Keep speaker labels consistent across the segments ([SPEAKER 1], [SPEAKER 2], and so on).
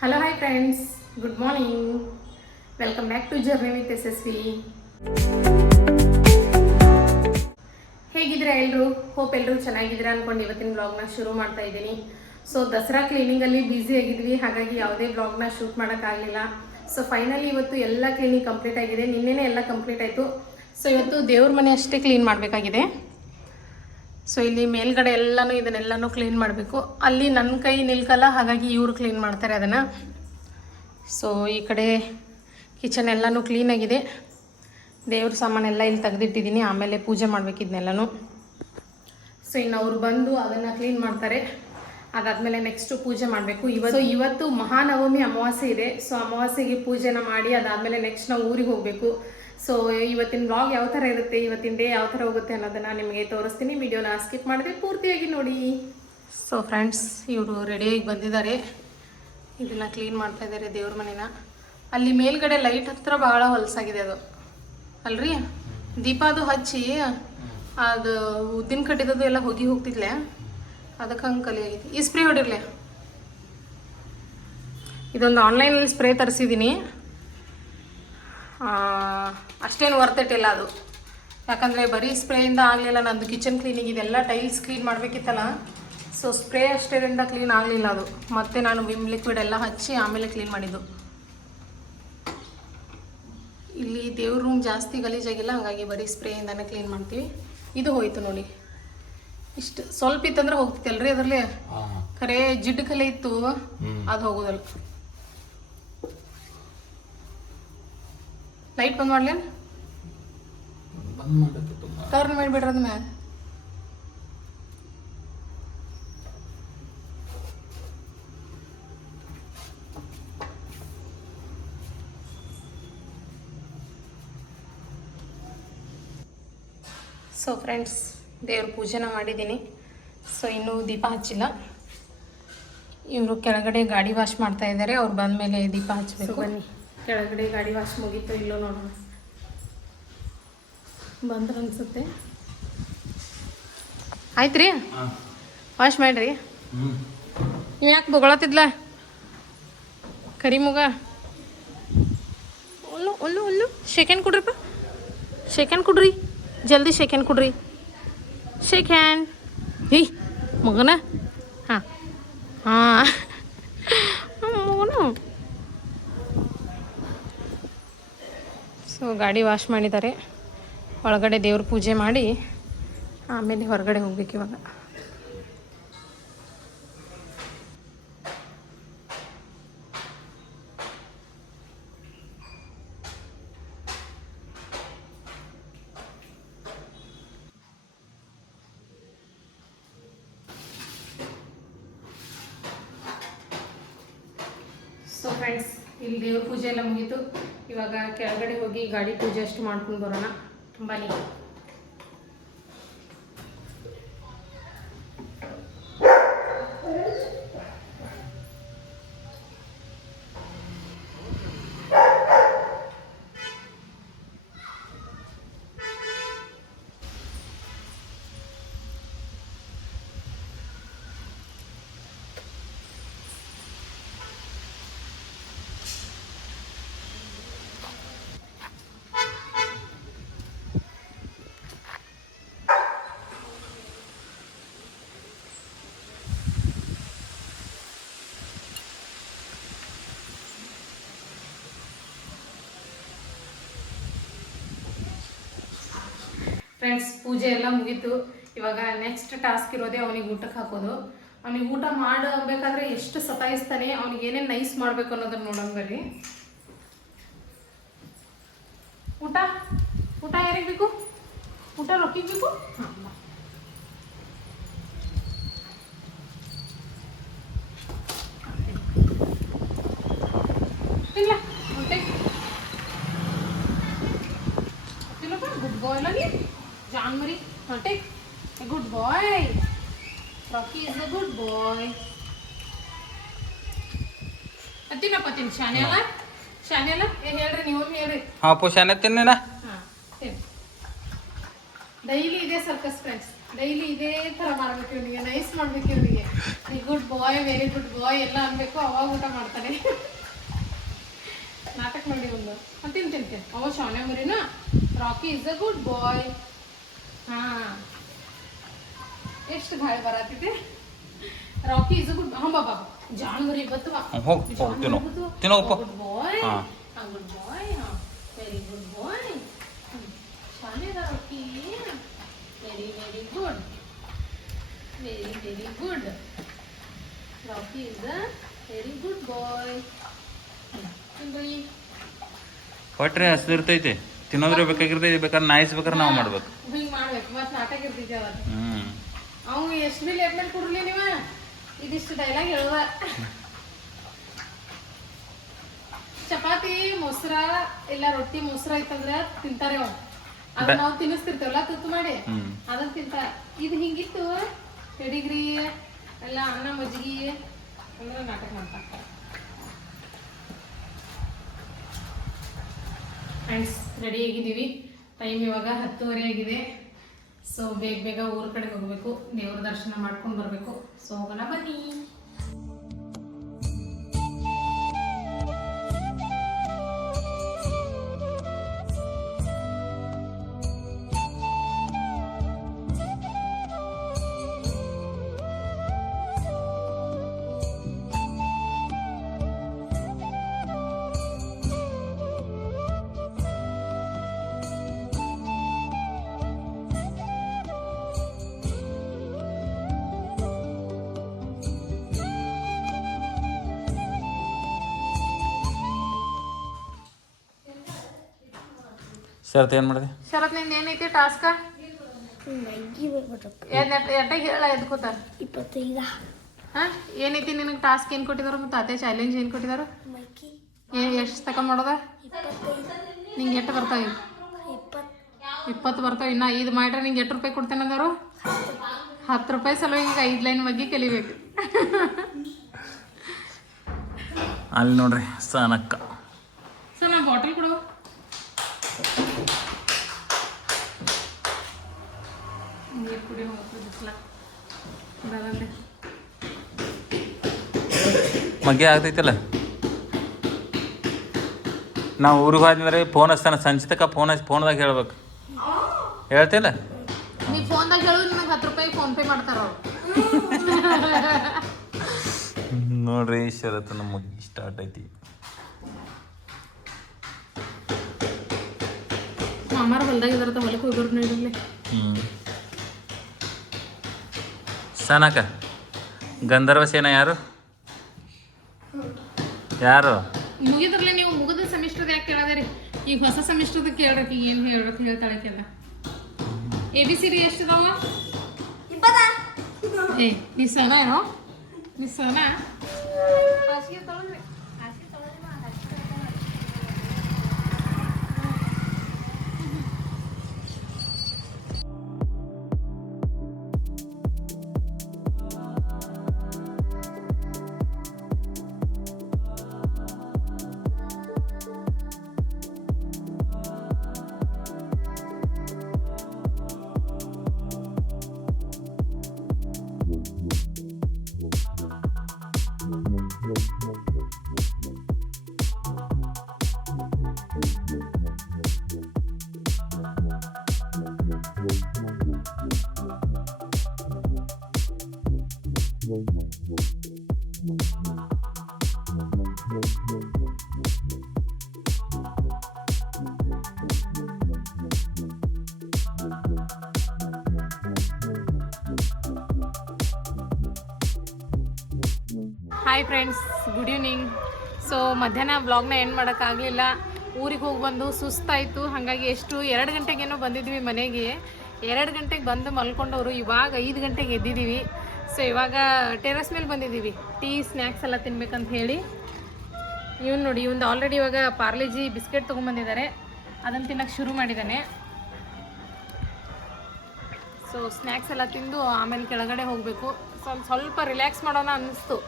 [SPEAKER 1] Hello hi friends good morning welcome back to journey with S S V ಹೇಗಿದ್ದೀರಾ ಎಲ್ಲರೂ hope ಎಲ್ಲರೂ ಚೆನ್ನಾಗಿದ್ದೀರಾ ಅನ್ಕೊಂಡು ಇವತ್ತಿನ ಬ್ಲಾಗ್ನ ಶುರು ಮಾಡ್ತಾ ಇದ್ದೀನಿ. ಸೊ ದಸರಾ ಕ್ಲೀನಿಂಗಲ್ಲಿ ಬ್ಯುಸಿ ಆಗಿದ್ವಿ. ಹಾಗಾಗಿ ಯಾವುದೇ ಬ್ಲಾಗ್ನ ಶೂಟ್ ಮಾಡೋಕ್ಕಾಗಲಿಲ್ಲ ಸೊ ಫೈನಲಿ ಇವತ್ತು ಎಲ್ಲ ಕ್ಲೀನಿಂಗ್ ಕಂಪ್ಲೀಟ್ ಆಗಿದೆ. ನಿನ್ನೆನೇ ಎಲ್ಲ ಕಂಪ್ಲೀಟ್ ಆಯಿತು. ಸೊ ಇವತ್ತು ದೇವ್ರ ಮನೆ ಅಷ್ಟೇ ಕ್ಲೀನ್ ಮಾಡಬೇಕಾಗಿದೆ. ಸೊ ಇಲ್ಲಿ ಮೇಲ್ಗಡೆ ಎಲ್ಲಾನು ಇದನ್ನೆಲ್ಲನೂ ಕ್ಲೀನ್ ಮಾಡಬೇಕು. ಅಲ್ಲಿ ನನ್ನ ಕೈ ನಿಲ್ಕಲ್ಲ ಹಾಗಾಗಿ ಇವರು ಕ್ಲೀನ್ ಮಾಡ್ತಾರೆ ಅದನ್ನು. ಸೊ ಈ ಕಡೆ ಕಿಚನ್ ಎಲ್ಲನೂ ಕ್ಲೀನಾಗಿದೆ ದೇವ್ರ ಸಾಮಾನೆಲ್ಲ ಇಲ್ಲಿ ತೆಗೆದಿಟ್ಟಿದ್ದೀನಿ ಆಮೇಲೆ ಪೂಜೆ ಮಾಡಬೇಕು ಇದನ್ನೆಲ್ಲಾನು ಸೊ ಇನ್ನು ಅವ್ರು ಬಂದು ಅದನ್ನು ಕ್ಲೀನ್ ಮಾಡ್ತಾರೆ. ಅದಾದಮೇಲೆ ನೆಕ್ಸ್ಟು ಪೂಜೆ ಮಾಡಬೇಕು. ಇವತ್ತು ಇವತ್ತು ಮಹಾನವಮಿ ಅಮಾವಾಸ್ಯೆ ಇದೆ. ಸೊ ಅಮಾವಾಸ್ಯೆಗೆ ಪೂಜೆನ ಮಾಡಿ ಅದಾದಮೇಲೆ ನೆಕ್ಸ್ಟ್ ನಾವು ಊರಿಗೆ ಹೋಗಬೇಕು. ಸೊ ಇವತ್ತಿನ ಬ್ಲಾಗ್ ಯಾವ ಥರ ಇರುತ್ತೆ, ಇವತ್ತಿನ ಡೇ ಯಾವ ಥರ ಹೋಗುತ್ತೆ ಅನ್ನೋದನ್ನು ನಿಮಗೆ ತೋರಿಸ್ತೀನಿ. ವಿಡಿಯೋನ ಸ್ಕಿಪ್ ಮಾಡಿದೆ ಪೂರ್ತಿಯಾಗಿ ನೋಡಿ. ಸೊ ಫ್ರೆಂಡ್ಸ್ ಇವರು ರೆಡಿಯಾಗಿ ಬಂದಿದ್ದಾರೆ. ಇದನ್ನು ಕ್ಲೀನ್ ಮಾಡ್ತಾ ಇದ್ದಾರೆ ದೇವ್ರ ಮನೆನ. ಅಲ್ಲಿ ಮೇಲ್ಗಡೆ ಲೈಟ್ ಹತ್ರ ಬಹಳ ಹೊಲಸಾಗಿದೆ ಅದು. ಅಲ್ರಿ? ದೀಪ ಅದು ಹಚ್ಚಿ, ಅದು ಉದ್ದಿನ ಕಟ್ಟಿದ್ದು ಎಲ್ಲ ಹೋಗಿ ಹೋಗ್ತಿದ್ಲೆ? ಅದಕ್ಕೆ ಹಂಗೆ ಕಲಿ ಆಗೈತಿ ಈ ಸ್ಪ್ರೇ ಹೊಡಿರ್ಲೆ? ಇದೊಂದು ಆನ್ಲೈನಲ್ಲಿ ಸ್ಪ್ರೇ ತರಿಸಿದ್ದೀನಿ ಅಷ್ಟೇನು ವರ್ತಿಟ್ಟಿಲ್ಲ ಅದು. ಯಾಕಂದರೆ ಬರೀ ಸ್ಪ್ರೇಯಿಂದ ಆಗಲಿಲ್ಲ ನಂದು ಕಿಚನ್ ಕ್ಲೀನಿಂಗ್ ಇದೆಲ್ಲ ಟೈಲ್ಸ್ ಕ್ಲೀನ್ ಮಾಡಬೇಕಿತ್ತಲ್ಲ ಸೊ ಸ್ಪ್ರೇ ಅಷ್ಟೇದಿಂದ ಕ್ಲೀನ್ ಆಗಲಿಲ್ಲ ಅದು. ಮತ್ತೆ ನಾನು ವಿಮ್ ಲಿಕ್ವಿಡ್ ಎಲ್ಲ ಹಚ್ಚಿ ಆಮೇಲೆ ಕ್ಲೀನ್ ಮಾಡಿದ್ದು. ಇಲ್ಲಿ ದೇವ್ರ ರೂಮ್ ಜಾಸ್ತಿ ಗಲೀಜಾಗಿಲ್ಲ ಹಾಗಾಗಿ ಬರೀ ಸ್ಪ್ರೇಯಿಂದನೇ ಕ್ಲೀನ್ ಮಾಡ್ತೀವಿ. ಇದು ಹೋಯಿತು ನೋಡಿ. ಇಷ್ಟು ಸ್ವಲ್ಪ ಇತ್ತಂದ್ರೆ ಹೋಗ್ತಿತ್ತಲ್ರಿ ಅದರಲ್ಲಿ? ಖರೆ ಜಿಡ್ಡು ಕಲೆ ಇತ್ತು ಅದು ಹೋಗೋದಲ್ಲ. ಲೈಟ್ ಬಂದ್ ಮಾಡ್ಲೇನ್ ಟರ್ನ್ ಮಾಡಿಬಿಡ್ರಿ ಅದ ಮ್ಯಾಗ ಸೊ ಫ್ರೆಂಡ್ಸ್ ದೇವ್ರ ಪೂಜೆನ ಮಾಡಿದ್ದೀನಿ. ಸೊ ಇನ್ನೂ ದೀಪ ಹಚ್ಚಿಲ್ಲ. ಇವರು ಕೆಳಗಡೆ ಗಾಡಿ ವಾಶ್ ಮಾಡ್ತಾ ಇದ್ದಾರೆ ಅವ್ರು ಬಂದ ಮೇಲೆ ದೀಪ ಹಚ್ಚಬೇಕು ಬನ್ನಿ. ಕೆಳಗಡೆ ಗಾಡಿ ವಾಶ್ ಮುಗೀತು ಇಲ್ಲೋ ನೋಡೋಣ. ಬಂದ್ರೆ ಅನ್ಸುತ್ತೆ. ಆಯ್ತು ರೀ ವಾಶ್ ಮಾಡ್ರಿ. ನೀವು ಯಾಕೆ ಬೊಗಳತ್ತಿದ್ಲ? ಕರಿಮುಗ ಒಲ್ಲು ಒಲ್ಲು ಒಲ್ಲು ಶೇಕೆಂಡ್ ಕೊಡ್ರಿಪ್ಪ. ಶೇಕೆಂಡ್ ಕೊಡ್ರಿ. ಜಲ್ದಿ ಶೇಕೆಂಡ್ ಕೊಡ್ರಿ. ಶೇಕ್ ಹ್ಯಾಂಡ್ ಹೀ ಮಗನ? ಹಾಂ. ಹಾಂ ಮಗನು ಸೊ ಗಾಡಿ ವಾಶ್ ಮಾಡಿದ್ದಾರೆ. ಒಳಗಡೆ ದೇವ್ರ ಪೂಜೆ ಮಾಡಿ ಆಮೇಲೆ ಹೊರಗಡೆ ಹೋಗ್ಬೇಕು ಇವಾಗ. ಸೊ ಫ್ರೆಂಡ್ಸ್ ಇಲ್ಲಿ ದೇವ್ರ ಪೂಜೆ ಎಲ್ಲ ಮುಗೀತು. ಇವಾಗ ಕೆಳಗಡೆ ಹೋಗಿ ಗಾಡಿ ಪೂಜೆ ಅಷ್ಟು ಮಾಡ್ಕೊಂಡು ಬರೋಣ. ಬನ್ನಿ ಫ್ರೆಂಡ್ಸ್ ಪೂಜೆ ಎಲ್ಲ ಮುಗೀತು. ಇವಾಗ ನೆಕ್ಸ್ಟ್ ಟಾಸ್ಕ್ ಇರೋದೇ ಅವನಿಗೆ ಊಟಕ್ಕೆ ಹಾಕೋದು. ಅವನಿಗೆ ಊಟ ಮಾಡಬೇಕಾದ್ರೆ ಎಷ್ಟು ಸತಾಯಿಸ್ತಾನೆ, ಅವ್ನಿಗೆ ಏನೇನು ನೈಸ್ ಮಾಡಬೇಕು ಅನ್ನೋದನ್ನ ನೋಡೋಣ ಬರ್ರಿ ಊಟ? ಊಟ ಯಾರಿಗೆ ಬೇಕು? ಊಟ ರೊಕ್ಕಿಗೆ ಬೇಕು? ಇಲ್ಲ ಗುಡ್ ಬಾಯ್ ಲಗಿ ಜಾನ್ now take. A good boy Rocky is a good boy ತಿನ್ನಪ್ಪ ತಿನ್ ಶಾನೆ ಅಲ್ಲ? ಶಾನೆ ಅಲ್ಲ? ಏ ಹೇಳ್ರಿ ನೀವು ಹೇಳ್ರಿ.
[SPEAKER 2] ಹಾಂ ಪುಷಾನೆ ತಿನ್ನೇನ.
[SPEAKER 1] ಹಾಂ ತಿನ್ ಡೈಲಿ ಇದೆ ಸರ್ಕಸ್ ಫ್ರೆಂಡ್ಸ್ ಡೈಲಿ ಇದೇ ಥರ ಮಾಡ್ಬೇಕು ಇವನಿಗೆ ನೈಸ್ ಮಾಡ್ಬೇಕು ಇವನಿಗೆ. ಈ good boy very good boy ಎಲ್ಲ ಅನ್ಬೇಕು ಅವಾಗ ಊಟ ಮಾಡ್ತಾನೆ. ನಾಟಕ ನೋಡಿ ಒಂದು. ತಿನ್ ತಿಂತೀನಿ ಅವ ಶಾನೆ ಮುರಿನ? Rocky is a good boy ಹಾ ಎಷ್ಟು ಗಾಳಿ ಬರತ್ತಿದೆ ರಾಕಿ ಇಸ್ ಅ ಗುಡ್ ಹಾ ಬಾಬಾ ಜಾನ್ ಮರಿ ಇವತ್ತು ಬಾ
[SPEAKER 2] ಹೋಗ್ ಹೋಗ್ ತಿನ್ನು ತಿನ್ನೋಗಪ್ಪ
[SPEAKER 1] ಗುಡ್ ಬಾಯ್
[SPEAKER 2] ಹಾ.
[SPEAKER 1] Good boy very good boy ಶಾನೆ Rocky very very good very very good Rocky is a very good boy ತಿನ್ರಿ
[SPEAKER 2] ಹೊಟ್ರೆ ಹಸಿದಿರ್ತೈತಿ ತಿನ್ನೋದ್ರೆ ಬೇಕಾಗಿರ್ತೈತಿ ಬೇಕಾದ್ರೆ ನಾಯಿಸ್ಬೇಕಾದ್ರೆ ನಾವು ಮಾಡ್ಬೇಕು.
[SPEAKER 1] ಹಿಂಗ್ ಮಾಡ್ಬೇಕು ಮತ್ ನಾಟಕ ಇರ್ತೈತಿ ಅವಾಗ
[SPEAKER 2] ಹ್ಞೂ
[SPEAKER 1] ಅವ್ನು ಎಷ್ಟು ಬಿ ಲೇಟ್ ಮೇಲೆ ಕೊಡ್ಲಿ ನೀವ? ಇದಿಷ್ಟು ಡೈಲಾಗ್ ಹೇಳುವ. ಚಪಾತಿ ಮೊಸರ ಇಲ್ಲ ರೊಟ್ಟಿ ಮೊಸರ ಐತಂದ್ರ ತಿಂತಾರೆ ಅವ್. ಅದನ್ನ ನಾವು ತಿನ್ನಿಸ್ತಿರ್ತೇವಲ್ಲ ತುತ್ತು ಮಾಡಿ
[SPEAKER 2] ಹ್ಮ್.
[SPEAKER 1] ಅದನ್ನ ತಿಂತಾರ ಇದು ಹಿಂಗಿತ್ತು ಪೆಡಿಗ್ರಿ ಎಲ್ಲ ಅನ್ನ ಮಜ್ಜಿಗೆ ಅಂದ್ರೆ ನಾಟಕ ಮಾಡ್ತಾರೆ. ಫ್ರೆಂಡ್ಸ್ ರೆಡಿ ಆಗಿದ್ದೀವಿ. ಟೈಮ್ ಇವಾಗ ಹತ್ತುವರೆ ಆಗಿದೆ. ಸೊ ಬೇಗ ಬೇಗ ಊರ ಕಡೆ ಹೋಗಬೇಕು. ದೇವ್ರ ದರ್ಶನ ಮಾಡ್ಕೊಂಡು ಬರಬೇಕು. ಸೊ ಹೋಗೋಣ ಬನ್ನಿ.
[SPEAKER 2] ಶರತ್ ಏನು ಮಾಡಿದೆ?
[SPEAKER 1] ಶರತ್ನಿಂದ ಏನೈತಿ ಟಾಸ್ಕ್
[SPEAKER 3] ಮ್ಯಾಗಿ ಬರ್ಬೇಕಪ್ಪ
[SPEAKER 1] ಎಟ್ಟಾಗ ಹೇಳ ಎದ್ಕೋತ
[SPEAKER 3] ಇಪ್ಪತ್ತೈದ?
[SPEAKER 1] ಹಾ? ಏನೈತಿ ನಿನಗೆ ಟಾಸ್ಕ್ ಏನು ಕೊಟ್ಟಿದಾರ ಮತ್ತು ಅದೇ ಚಾಲೆಂಜ್ ಏನು ಕೊಟ್ಟಿದಾರ?
[SPEAKER 3] ಮೈಕಿ.
[SPEAKER 1] ಏನು ಎಷ್ಟು ತಕ ಮಾಡೋದ? ನಿಂಗೆ ಎಷ್ಟು ಬರ್ತಾವ
[SPEAKER 3] ಇಪ್ಪತ್ತು.
[SPEAKER 1] ಬರ್ತಾವ ಬರ್ತಾವೆ ಇನ್ನು ಐದು ಮಾಡ್ರೆ ನಿಂಗೆ ಎಷ್ಟು ರೂಪಾಯಿ ಕೊಡ್ತೇನೆ ಅಂದರು? ಹತ್ತು ರೂಪಾಯಿ ಸಲುವಾಗಿ ಈಗ ಐದು ಲೈನ್ ಬಗ್ಗೆ ಕಲಿಬೇಕು.
[SPEAKER 2] ಅಲ್ಲಿ ನೋಡ್ರಿ ಸಾನಕ್ಕ
[SPEAKER 1] ಸರ್ ನಾ ಬಾಟಲ್ ಕೊಡು ಹೋಗ್ತದೆ ಬಿಸ್ಲ ಬರಲ್ಲೇ
[SPEAKER 2] ಮಗ್ಗೆ ಆಗ್ತೈತಲ್ಲ? ನಾವು ಊರಿಗೆ ಹೋದ್ಮೇಲೆ ಫೋನ್ ಹಚ್ತಾನೆ ಸಂಚಿತಕ ಫೋನ್ ಹಚ್ಚಿ ಫೋನ್ದಾಗ ಹೇಳ್ಬೇಕು. ಹೇಳ್ತಿಲ್ಲ
[SPEAKER 1] ನೀ ಫೋನ್ದಾಗ ಹೇಳು ನಿಮಗೆ ಹತ್ತು ರೂಪಾಯಿ ಫೋನ್ ಪೇ ಮಾಡ್ತಾರ
[SPEAKER 2] ನೋಡ್ರಿ ಶರತ್ ನಮಗೆ ಸ್ಟಾರ್ಟ್ ಐತಿ.
[SPEAKER 1] ಮಾಮಾರ ಹೊಲ್ದಾಗ ಇದಾರ ಹೊಲಕ್ಕೆ ಹೋಗ್ಬಾರ್ದು ನೋಡಿರ್ಲಿ
[SPEAKER 2] ಹ್ಞೂ ಸಾನಕ್ಕ ಗಂಧರ್ವ ಸೇನ ಯಾರು? ಯಾರು?
[SPEAKER 1] ಮುಗಿದ್ರಲ್ಲ ನೀವು ಮುಗಿದ ಸೆಮಿಸ್ಟರ್ ಯಾಕೆ ಕೇಳದ್ರಿ? ಈಗ ಹೊಸ ಸೆಮಿಸ್ಟರ್ದ ಕೇಳ್ರಿ ಏನು ಹೇಳ್ರಕ್ಕೆ ಹೇಳ್ತಾಳೆ ಕೆಲ ಎ ಬಿ ಸಿ ಡಿ ಎಷ್ಟು ಅದಾವ ಏ ನೀ ಸನ ಏನೋ ನೀ ಸನ hi friends good evening so ಮಧ್ಯಾಹ್ನ ಬ್ಲಾಗ್ನ ಎಂಡ್ ಮಾಡೋಕ್ಕಾಗಲಿಲ್ಲ ಊರಿಗೆ ಹೋಗಿ ಬಂದು ಸುಸ್ತಾಯಿತು. ಹಾಗಾಗಿ ಎಷ್ಟು ಎರಡು ಗಂಟೆಗೇನೋ ಬಂದಿದ್ವಿ ಮನೆಗೆ. ಎರಡು ಗಂಟೆಗೆ ಬಂದು ಮಲ್ಕೊಂಡವರು ಇವಾಗ ಐದು ಗಂಟೆಗೆ ಎದ್ದಿದ್ದೀವಿ. ಸೊ ಇವಾಗ ಟೆರಸ್ ಮೇಲೆ ಬಂದಿದ್ದೀವಿ. ಟೀ ಸ್ನ್ಯಾಕ್ಸ್ ಎಲ್ಲ ತಿನ್ಬೇಕಂತ ಹೇಳಿ. ಇವ್ನು ನೋಡಿ ಇವಂದು ಆಲ್ರೆಡಿ ಇವಾಗ ಪಾರ್ಲೆಜಿ ಬಿಸ್ಕೆಟ್ ತೊಗೊಂಬಂದಿದ್ದಾರೆ. ಅದನ್ನು ತಿನ್ನಕ್ಕೆ ಶುರು ಮಾಡಿದ್ದಾನೆ. ಸೊ ಸ್ನ್ಯಾಕ್ಸ್ ಎಲ್ಲ ತಿಂದು ಆಮೇಲೆ ಕೆಳಗಡೆ ಹೋಗಬೇಕು. ಸ್ವಲ್ಪ ಸ್ವಲ್ಪ ರಿಲ್ಯಾಕ್ಸ್ ಮಾಡೋಣ ಅನ್ನಿಸ್ತು.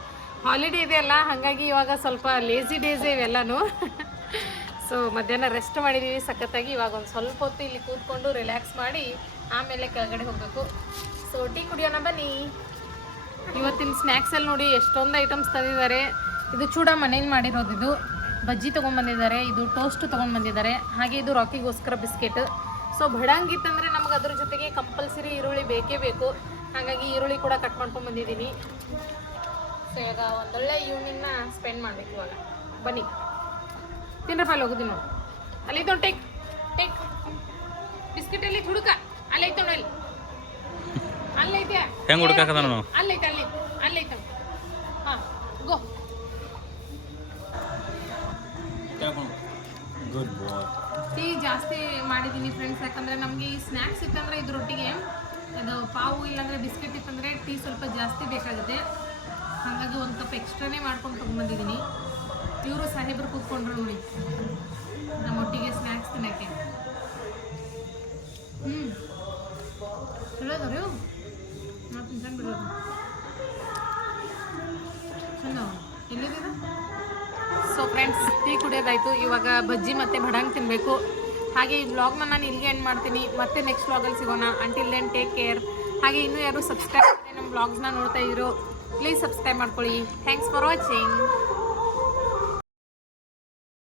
[SPEAKER 1] ಹಾಲಿಡೇ ಇದೆ ಅಲ್ಲ, ಹಾಗಾಗಿ ಇವಾಗ ಸ್ವಲ್ಪ ಲೇಸಿ ಡೇಸ್ ಇವೆಲ್ಲನೂ. ಸೊ ಮಧ್ಯಾಹ್ನ ರೆಸ್ಟ್ ಮಾಡಿದ್ದೀವಿ ಸಖತ್ತಾಗಿ. ಇವಾಗ ಒಂದು ಸ್ವಲ್ಪ ಹೊತ್ತು ಇಲ್ಲಿ ಕೂತ್ಕೊಂಡು ರಿಲ್ಯಾಕ್ಸ್ ಮಾಡಿ ಆಮೇಲೆ ಕೆಳಗಡೆ ಹೋಗಬೇಕು. ಸೊ ಟೀ ಕುಡಿಯೋಣ ಬನ್ನಿ. ಇವತ್ತಿನ ಸ್ನ್ಯಾಕ್ಸಲ್ಲಿ ನೋಡಿ ಎಷ್ಟೊಂದು ಐಟಮ್ಸ್ ತಂದಿದ್ದಾರೆ. ಇದು ಚೂಡ ಮನೇಲಿ ಮಾಡಿರೋದು ಇದು. ಬಜ್ಜಿ ತೊಗೊಂಡ್ಬಂದಿದ್ದಾರೆ ಇದು ಟೋಸ್ಟ್ ತೊಗೊಂಡ್ಬಂದಿದ್ದಾರೆ ಹಾಗೆ ಇದು ರಾಕಿಗೋಸ್ಕರ ಬಿಸ್ಕೆಟ್ ಸೊ ಬಡಂಗಿತ್ತಂದರೆ ನಮ್ಗೆ ಅದ್ರ ಜೊತೆಗೆ ಕಂಪಲ್ಸರಿ ಈರುಳ್ಳಿ ಬೇಕೇ ಬೇಕು. ಹಾಗಾಗಿ ಈರುಳ್ಳಿ ಕೂಡ ಕಟ್ ಬಂದಿದ್ದೀನಿ. ಸೊ ಈಗ ಒಂದೊಳ್ಳೆ ಈವ್ನಿಂಗ್ನ ಸ್ಪೆಂಡ್ ಮಾಡ್ಬೇಕು ಇವಾಗ. ಬನ್ನಿ. ತಿನ್ರಪ್ಪ ಅಲ್ಲಿ ಹೋಗುದಿ ನೋಡಿ ಅಲ್ಲಿ ನೋಡಿ ಟೇಕ್ ಟೇಕ್ ಬಿಸ್ಕೆಟ್ ಅಲ್ಲಿ ಹುಡುಕ. ಅಲ್ಲಿ ನೋಡಿ ಅಲ್ಲಿ. ಅಲ್ಲೈತೆ
[SPEAKER 2] ಹೆಂಗ್ ಹುಡುಕಾಕದ ನಾನು
[SPEAKER 1] ಅಲ್ಲೈತೆ ಅಲ್ಲಿ ಅಲ್ಲೈತೆ ಹಾ ಗೋ.
[SPEAKER 2] ಗುಡ್ ಬಾಯ್
[SPEAKER 1] ಟೀ ಜಾಸ್ತಿ ಮಾಡಿದ್ದೀನಿ ಫ್ರೆಂಡ್ಸ್ ಯಾಕಂದರೆ ನಮಗೆ ಈ ಸ್ನ್ಯಾಕ್ಸ್ ಇತ್ತಂದರೆ ಇದ್ರೊಟ್ಟಿಗೆ ಅದು ಪಾವು ಇಲ್ಲಾಂದರೆ ಬಿಸ್ಕೆಟ್ ಇತ್ತಂದ್ರೆ ಟೀ ಸ್ವಲ್ಪ ಜಾಸ್ತಿ ಬೇಕಾಗುತ್ತೆ. ಹಾಗಾಗಿ ಒಂದು ಕಪ್ ಎಕ್ಸ್ಟ್ರಾನೇ ಮಾಡ್ಕೊಂಡು ತೊಗೊಂಡ್ಬಂದಿದ್ದೀನಿ. ಇವರು ಸಾಹೇಬ್ರು ಕೂತ್ಕೊಂಡ್ರು ನೋಡಿ. ನಮ್ಮ ಒಟ್ಟಿಗೆ ಸ್ನ್ಯಾಕ್ಸ್ ತಿನ್ನೋಕ್ಕೆ ಹ್ಞೂ ಇವು? ನಾವು ತಿನ್ಸಂಗ್ ಬಿಡೋದು ಚಂದ ಸೊ ಫ್ರೆಂಡ್ಸ್ ಟೀ ಕುಡಿಯೋದಾಯಿತು. ಇವಾಗ ಬಜ್ಜಿ ಮತ್ತು ಬಡಂಗ್ ತಿನ್ನಬೇಕು ಹಾಗೆ ಈ ವ್ಲಾಗ್ನ ನಾನು ಇಲ್ಲಿಗೆ ಎಂಡ್ ಮಾಡ್ತೀನಿ. ಮತ್ತೆ ನೆಕ್ಸ್ಟ್ ವ್ಲಾಗಲ್ಲಿ ಸಿಗೋಣ. ಅಂಟಿಲ್ ದೆನ್ ಟೇಕ್ ಕೇರ್ ಹಾಗೆ ಇನ್ನೂ ಯಾರು ಸಬ್ಸ್ಕ್ರೈಬ್ ನಮ್ಮ ವ್ಲಾಗ್ಸ್ನ ನೋಡ್ತಾ ಇದ್ರು. ಪ್ಲೀಸ್ ಸಬ್ಸ್ಕ್ರೈಬ್ ಮಾಡ್ಕೊಳ್ಳಿ ಥ್ಯಾಂಕ್ಸ್ ಫಾರ್ ವಾಚಿಂಗ್